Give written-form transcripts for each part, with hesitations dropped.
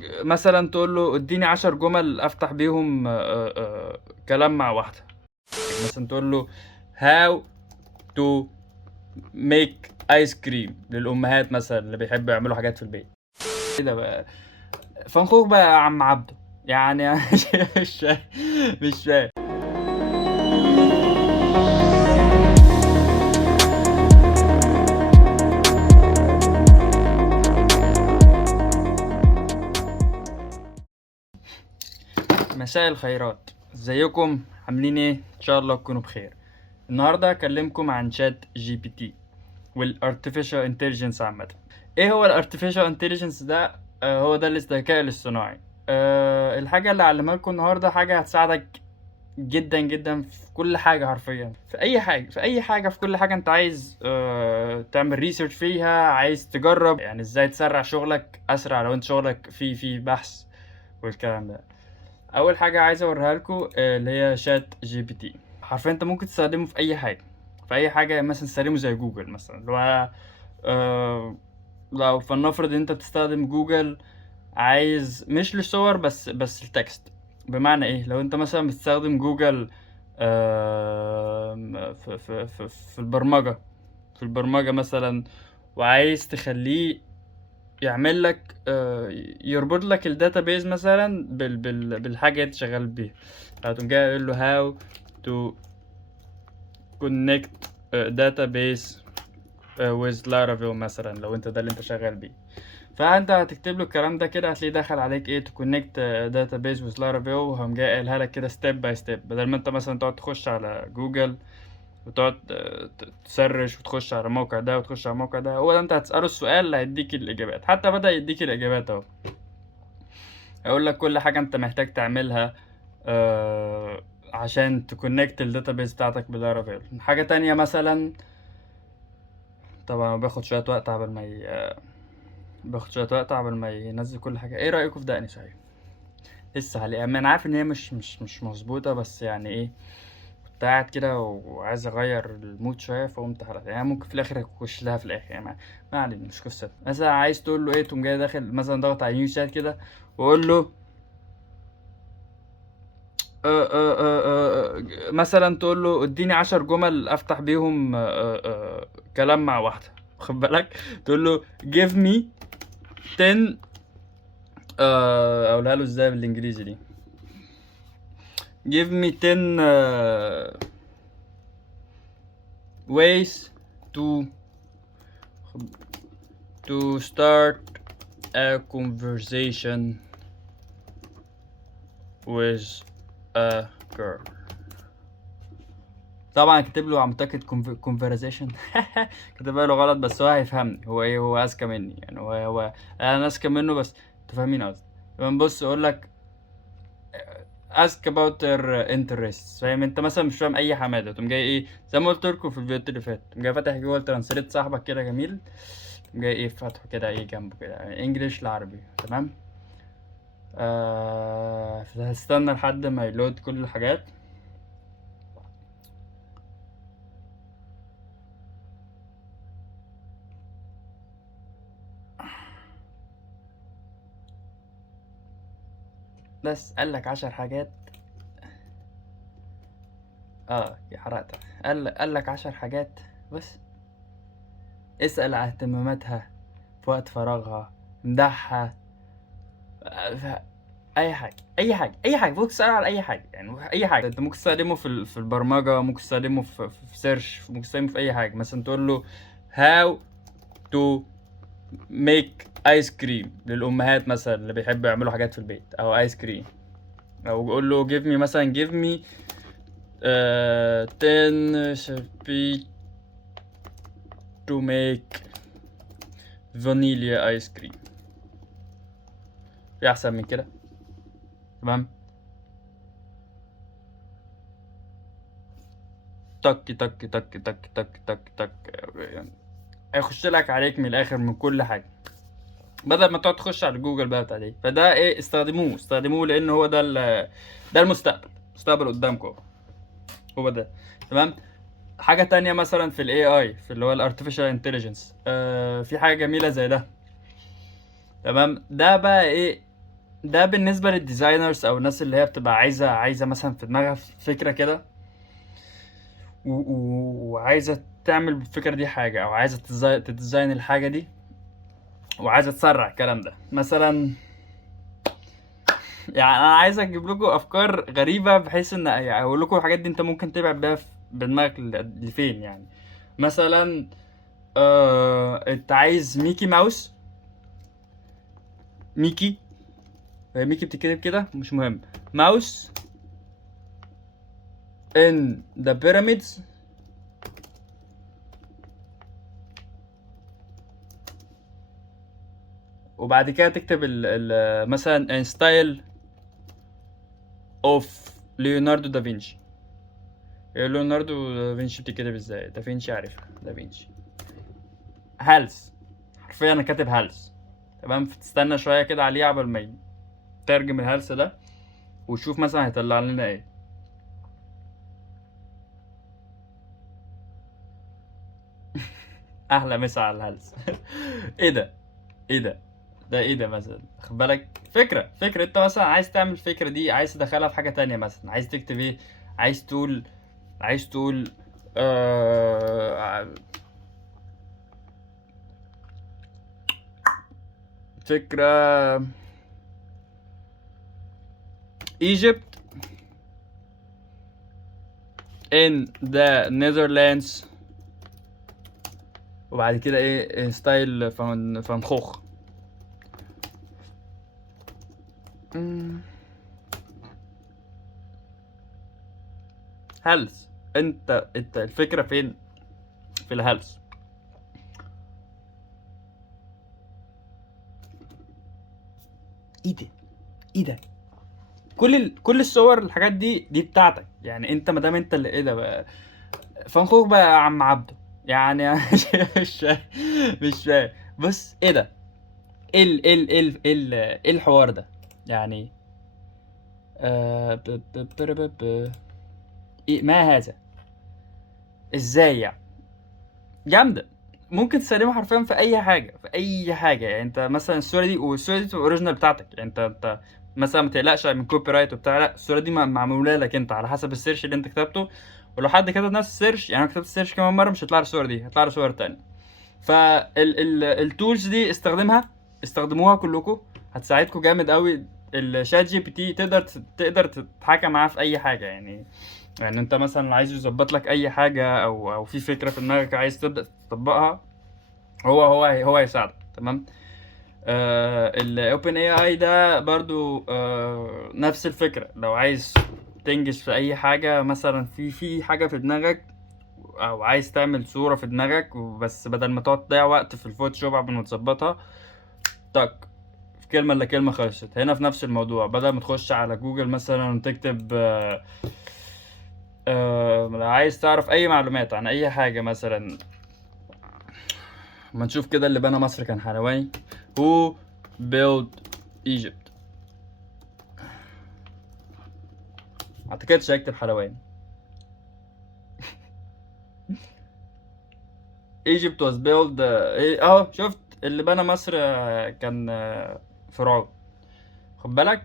مثلا تقول له اديني 10 جمل افتح بيهم كلام مع واحده. مثلا تقول له how to make ice cream للامهات مثلا اللي بيحبوا يعملوا حاجات في البيت كده بقى. فنخوخ بقى يا عم عبده يعني. مش فاهم. مش فاهم. مساء الخيرات، ازيكم؟ عاملين ايه؟ ان شاء الله تكونوا بخير. النهارده هكلمكم عن شات جي بي تي والارتفيشال انتليجنس عامه. ايه هو الارتفيشال انتليجنس ده؟ هو ده الذكاء الاصطناعي. الحاجه اللي اعلمها لكم النهارده حاجه هتساعدك جدا جدا في كل حاجه، حرفيا في اي حاجه، في كل حاجه انت عايز تعمل ريسيرش فيها، عايز تجرب يعني ازاي تسرع شغلك اسرع لو انت شغلك في بحث والكلام ده. اول حاجه عايز اوريها لكم اللي هي شات جي بي تي. حرفيا انت ممكن تستخدمه في اي حاجه، في اي حاجه. مثلا تستخدمه زي جوجل مثلا، اللي هو آه لو فلنفرض ان انت بتستخدم جوجل عايز مش للصور بس التكست. بمعنى ايه؟ لو انت مثلا بتستخدم جوجل في البرمجه، مثلا، وعايز تخليه يعمل لك يربط لك الداتابيز مثلا بالحاجه اللي انت شغال بيها. هتقوم جاي يقول له how to connect database with Laravel مثلا، لو انت ده اللي انت شغال بيه. فانت هتكتب له الكلام ده كده، هتلاقيه دخل عليك ايه to connect database with Laravel، وهم جاي قايلها لك كده step by step، بدل ما انت مثلا تقعد تخش على جوجل وتقعد تسرش وتخش على الموقع ده وتخش على الموقع ده. هو ده انت هتسأله السؤال اللي هيديك الإجابات. حتى بدأ يديك الإجابات اهو، هيقول لك كل حاجة انت محتاج تعملها عشان تكونكت الداتابيز بتاعتك باللارافيل. حاجة تانية مثلا، طبعا باخد شوية وقت عبال ما ينزل كل حاجة. ايه رأيكم في دقني صحيح؟ لسه عليه، انا عارف ان هي مش مظبوطة، بس يعني ايه، كنت قاعد كده وعايز اغير المود شويه فقمت حلقت. يعني ممكن في الاخر اخش لها في الاخر، يعني ما علينا، مش قصه. مثلا عايز تقول له ايه، تقوم جاي داخل مثلا ضغط على نيو شات كده وقول له مثلا تقول له اديني 10 جمل افتح بيهم كلام مع واحده. خد بالك، تقول له give me 10 اقولها له ازاي بالانجليزي دي. give me 10 ways to start a conversation with a girl. طبعا كاتب له عم تاكد conversation. كاتبها له غلط، بس هو هيفهمني. هو ايه، هو اذكى مني يعني. هو انا اذكى منه، بس انتوا فاهمين قصدي. تمام. بص اقول لك ask about their interests. فاهم؟ انت مثلا مش فاهم اي حماده، تقوم جاي ايه زي ما قلت لكم في الفيديو اللي فات، تقوم جاي فاتح جوجل ترانسليت صاحبك كده جميل، تقوم جاي ايه فاتحه كده ايه جنبه كده انجليش لعربي. تمام. هستنى لحد ما يلود كل الحاجات. بس قال لك 10 حاجات. حرقتها. قال لك 10 حاجات بس. اسأل عن اهتماماتها في وقت فراغها، امدحها، اي حاجه اي حاجه ممكن تسأل على اي حاجه، يعني اي حاجه. انت ممكن تستخدمه في البرمجه، ممكن تستخدمه في سيرش، ممكن تستخدمه في اي حاجه. مثلا تقول له how to make ice cream للامهات مثلا اللي بيحبوا يعملوا حاجات في البيت، او ايس كريم. او قول له give me مثلا give me 10 recipe to make vanilla ice cream. في احسن من كده؟ تمام. تك تك تك تك تك تك تك، يعني هيخش لك عليك من الاخر من كل حاجه، بدل ما تقعد تخش على جوجل بقى بتاع دي. فده ايه، استخدموه لان هو ده ده المستقبل قدامكم، هو ده. تمام. حاجه تانية مثلا في الاي اي، في اللي هو الارتفيشال انتليجنس، في حاجه جميله زي ده. تمام. ده بقى ايه، ده بالنسبه للديزاينرز او الناس اللي هي بتبقى عايزه مثلا في دماغها فكره كده وعايزه تعمل بالفكره دي حاجه، او عايزه تديزاين الحاجه دي وعايزه تسرع الكلام ده مثلا. يعني انا عايز اجيب لكم افكار غريبه بحيث ان يعني اقول لكم الحاجات دي انت ممكن تبعد بيها بدماغك لفين. يعني مثلا انت عايز ميكي ماوس، ميكي بتتكتب كده مش مهم، ماوس in the pyramids وبعد كده تكتب مثلا in style of ليوناردو دافنشي. ليوناردو دافنشي بتتكتب ازاي؟ دافنشي عارفها، دافنشي هالس، حرفيا انا كاتب هالس تمام. فتستنى شويه كده عليه عبال ما يترجم الهلس ده وشوف مثلا هيطلع لنا ايه. احلى مسا على الهلس. ايه ده ايه ده مثلا، خد بالك فكره انت مثلا عايز تعمل الفكره دي، عايز تدخلها في حاجه تانية، مثلا عايز تكتب ايه، عايز تقول فكره Egypt in the Netherlands وبعد كده ايه ستايل فان خوخ. هلس، انت الفكره فين؟ في الهلس. ايه ده كل الصور الحاجات دي بتاعتك يعني. انت ما دام انت اللي ايه ده بقى فنخوخ بقى يا عم عبده يعني. مش فاهم بس ايه ده، ايه الحوار ده يعني. إيه ما هذا، ازاي يعني؟ جامده، ممكن تستخدمها حرفيا في اي حاجه يعني. انت مثلا الصوره دي تبقى اوريجينال بتاعتك يعني. انت مثلا ما تقلقش من كوبي رايت وبتاع، لا الصوره دي معموله لك انت على حسب السيرش اللي انت كتبته. ولو حد كتب نفس السيرش، يعني انا كتبت السيرش كمان مره، مش هيطلع الصور دي، هيطلع صور تانية. التولز دي استخدموها كلكم، هتساعدكم جامد قوي. الشات جي بي تي تقدر تتحكم معاه في اي حاجه يعني. يعني انت مثلا عايز يظبط لك اي حاجه او في فكره في دماغك عايز تبدا تطبقها، هو هيساعدك تمام. الاوبن اي اي ده برضو نفس الفكره. لو عايز تنجز في اي حاجه، مثلا في حاجه في دماغك او عايز تعمل صوره في دماغك، بس بدل ما تقعد تضيع وقت في الفوتوشوب قبل ما تظبطها، تك في كلمه الا كلمه خلصت. هنا في نفس الموضوع، بدل ما تخش على جوجل مثلا وتكتب لو عايز تعرف اي معلومات عن اي حاجه، مثلا ما نشوف كده اللي بنى مصر كان حلواني. who built Egypt؟ اعتقدش هكتب حلواني. Egypt was built اهو شفت اللي بنى مصر كان فرعون. خد بالك،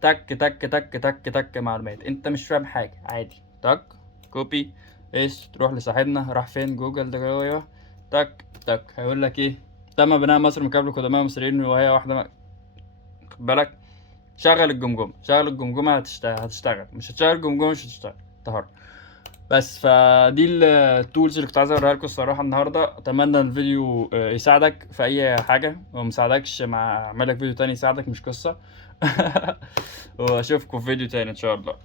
تك تك تك تك تك معلومات انت مش فاهم حاجه عادي، تك كوبي ايش تروح لصاحبنا راح فين جوجل ده جوه، تك تك هيقول لك ايه، تم بناء مصر من قبل القدماء المصريين وهي واحده خد بالك. شغل الجمجمه هتشتغل، مش هتشغل الجمجمه مش هتشتغل طهر. بس فدي التولز اللي كنت عايز اوريها لكم الصراحه النهارده. اتمنى الفيديو يساعدك في اي حاجه، وما مساعدكش مع اعمل لك فيديو تاني يساعدك، مش قصه. واشوفكم في فيديو تاني ان شاء الله.